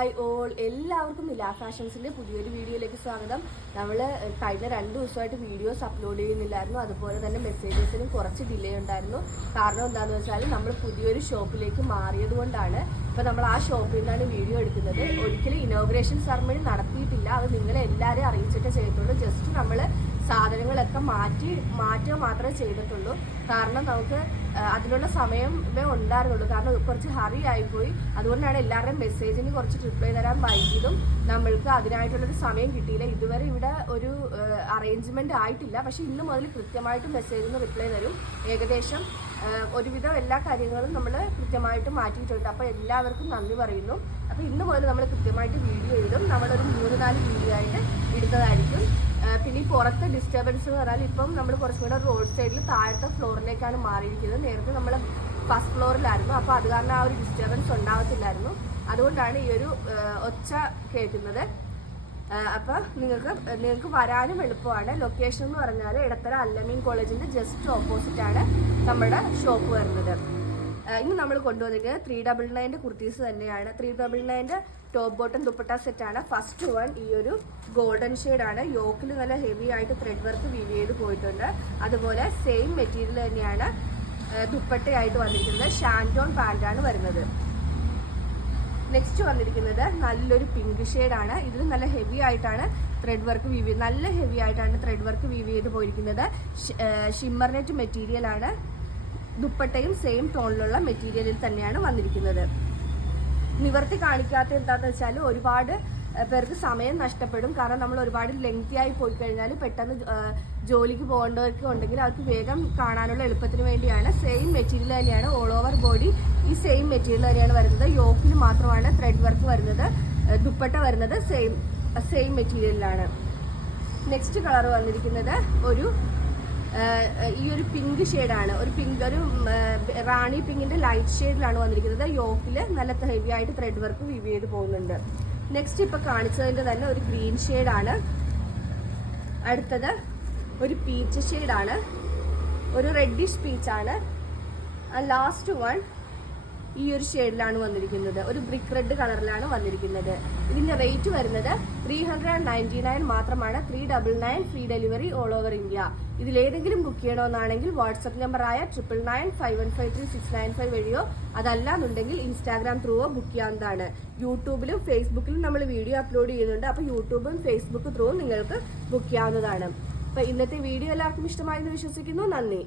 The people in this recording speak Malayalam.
ഹായ് ഓൾ, എല്ലാവർക്കും നില ഫാഷൻസിൻ്റെ പുതിയൊരു വീഡിയോയിലേക്ക് സ്വാഗതം. നമ്മൾ കഴിഞ്ഞ 2 ദിവസമായിട്ട് വീഡിയോസ് അപ്ലോഡ് ചെയ്യുന്നില്ലായിരുന്നു. അതുപോലെ തന്നെ മെസ്സേജസിനും കുറച്ച് ഡിലേ ഉണ്ടായിരുന്നു. കാരണം എന്താണെന്ന് വെച്ചാൽ നമ്മൾ പുതിയൊരു ഷോപ്പിലേക്ക് മാറിയത് കൊണ്ടാണ്. ഇപ്പോൾ നമ്മൾ ആ ഷോപ്പിൽ നിന്നാണ് വീഡിയോ എടുക്കുന്നത്. ഒരിക്കലും ഇനോഗ്രേഷൻ സെറമണി നടത്തിയിട്ടില്ല. അത് നിങ്ങളെ എല്ലാവരെയും അറിയിച്ചിട്ടേ ചെയ്തിട്ടുള്ളൂ. ജസ്റ്റ് നമ്മൾ സാധനങ്ങളൊക്കെ മാറ്റുക മാത്രമേ ചെയ്തിട്ടുള്ളൂ. കാരണം നമുക്ക് അതിനുള്ള സമയമേ ഉണ്ടായിരുന്നുള്ളൂ. കാരണം കുറച്ച് ഹറി ആയിപ്പോയി. അതുകൊണ്ടാണ് എല്ലാവരുടെയും മെസ്സേജിന് കുറച്ച് റിപ്ലൈ തരാൻ വൈകിയതും നമ്മൾക്ക് അതിനായിട്ടുള്ളൊരു സമയം കിട്ടിയില്ല. ഇതുവരെ ഇവിടെ ഒരു അറേഞ്ച്മെന്റ് ആയിട്ടില്ല. പക്ഷെ ഇന്ന് മുതൽ കൃത്യമായിട്ട് മെസ്സേജിന് റിപ്ലൈ തരും. ഏകദേശം ഒരുവിധം എല്ലാ കാര്യങ്ങളും നമ്മൾ കൃത്യമായിട്ട് മാറ്റിയിട്ടുണ്ട്. അപ്പോൾ എല്ലാവർക്കും നന്ദി പറയുന്നു. അപ്പോൾ ഇന്ന് മുതൽ നമ്മൾ കൃത്യമായിട്ട് വീഡിയോ ഇടും. നമ്മളൊരു 3-4 വീഡിയോ ആയിട്ട് ഇടുന്നതായിരിക്കും. പിന്നെ ഈ പുറത്തെ ഡിസ്റ്റർബൻസ് എന്ന് പറഞ്ഞാൽ ഇപ്പം നമ്മൾ കുറച്ചും കൂടെ റോഡ് സൈഡിൽ താഴത്തെ ഫ്ലോറിലേക്കാണ് മാറിയിരിക്കുന്നത്. നേരത്തെ നമ്മൾ ഫസ്റ്റ് ഫ്ലോറിലായിരുന്നു. അപ്പോൾ അത് കാരണം ആ ഒരു ഡിസ്റ്റർബൻസ് ഉണ്ടാകത്തില്ലായിരുന്നു. അതുകൊണ്ടാണ് ഈ ഒരു ഒച്ച കേൾക്കുന്നത്. അപ്പം നിങ്ങൾക്ക് വരാനും എളുപ്പമാണ്. ലൊക്കേഷൻ എന്ന് പറഞ്ഞാൽ ഇടത്തര അല്ലമീൻ കോളേജിൻ്റെ ജസ്റ്റ് ഓപ്പോസിറ്റാണ് നമ്മുടെ ഷോപ്പ് വരുന്നത്. ഇന്ന് നമ്മൾ കൊണ്ടുവന്നിരിക്കുന്നത് 399 കുർത്തീസ് തന്നെയാണ്. 399 ടോപ്പ് ബോട്ടം ദുപ്പട്ട സെറ്റാണ്. ഫസ്റ്റ് വൺ ഈ ഒരു ഗോൾഡൻ ഷെയ്ഡാണ്. യോക്കിൽ നല്ല ഹെവി ആയിട്ട് ത്രെഡ് വർക്ക് വീവ് ചെയ്ത് പോയിട്ടുണ്ട്. അതുപോലെ സെയിം മെറ്റീരിയൽ തന്നെയാണ് ദുപ്പട്ടയായിട്ട് വന്നിരിക്കുന്നത്. ഷാൻറ്റോൺ പാൻറ്റാണ് വരുന്നത്. നെക്സ്റ്റ് വന്നിരിക്കുന്നത് നല്ലൊരു പിങ്ക് ഷെയ്ഡാണ്. ഇതിൽ നല്ല ഹെവി ആയിട്ടാണ് ത്രെഡ് വർക്ക് വീവ് ചെയ്ത് ത്രെഡ് വർക്ക് വീവ് ചെയ്ത് പോയിരിക്കുന്നത്. ഷിമ്മർ നെറ്റ് മെറ്റീരിയലാണ്. ദുപ്പട്ടയും സെയിം ടോണിലുള്ള മെറ്റീരിയലിൽ തന്നെയാണ് വന്നിരിക്കുന്നത്. നിവർത്തി കാണിക്കാത്ത എന്താണെന്ന് വെച്ചാൽ ഒരുപാട് പേർക്ക് സമയം നഷ്ടപ്പെടും. കാരണം നമ്മൾ ഒരുപാട് ലെങ്തി ആയി പോയി കഴിഞ്ഞാൽ പെട്ടെന്ന് ജോലിക്ക് പോകേണ്ടവർക്ക് ഉണ്ടെങ്കിൽ അവർക്ക് വേഗം കാണാനുള്ള എളുപ്പത്തിന് വേണ്ടിയാണ്. സെയിം മെറ്റീരിയൽ തന്നെയാണ് ഓൾ ഓവർ ബോഡി. ഈ സെയിം മെറ്റീരിയൽ തന്നെയാണ് വരുന്നത്. യോക്കിൽ മാത്രമാണ് ത്രെഡ് വർക്ക് വരുന്നത്. ദുപ്പട്ട വരുന്നത് സെയിം മെറ്റീരിയലിലാണ്. നെക്സ്റ്റ് കളർ വന്നിരിക്കുന്നത് ഈ ഒരു പിങ്ക് ഷെയ്ഡാണ്. ഒരു റാണി പിങ്കിന്റെ ലൈറ്റ് ഷെയ്ഡിലാണ് വന്നിരിക്കുന്നത്. യോക്കിൽ നല്ല ഹെവി ആയിട്ട് ത്രെഡ് വർക്ക് വീവ് ചെയ്ത് പോകുന്നുണ്ട്. നെക്സ്റ്റ് ഇപ്പൊ കാണിച്ചതിന്റെ തന്നെ ഒരു ഗ്രീൻ ഷെയ്ഡാണ്. അടുത്തത് ഒരു പീച്ച് ഷെയ്ഡാണ്. ഒരു റെഡിഷ് പീച്ചാണ്. ലാസ്റ്റ് വൺ ഈ ഒരു ഷെയ്ഡിലാണ് വന്നിരിക്കുന്നത്. ഒരു ബ്രിക്ക് റെഡ് കളറിലാണ് വന്നിരിക്കുന്നത്. ഇതിന്റെ റേറ്റ് വരുന്നത് 399 മാത്രമാണ്. 399 free delivery all over India. ഇതിലേതെങ്കിലും ബുക്ക് ചെയ്യണമെന്നാണെങ്കിൽ വാട്സപ്പ് നമ്പറായ 9995153695 വഴിയോ അതല്ലാന്നുണ്ടെങ്കിൽ ഇൻസ്റ്റാഗ്രാം ത്രൂവോ ബുക്ക് ചെയ്യാവുന്നതാണ്. യൂട്യൂബിലും ഫേസ്ബുക്കിലും നമ്മൾ വീഡിയോ അപ്ലോഡ് ചെയ്യുന്നുണ്ട്. അപ്പോൾ യൂട്യൂബും ഫേസ്ബുക്ക് ത്രൂവും നിങ്ങൾക്ക് ബുക്ക് ചെയ്യാവുന്നതാണ്. അപ്പോൾ ഇന്നത്തെ വീഡിയോ എല്ലാവർക്കും ഇഷ്ടമായെന്ന് വിശ്വസിക്കുന്നു. നന്ദി.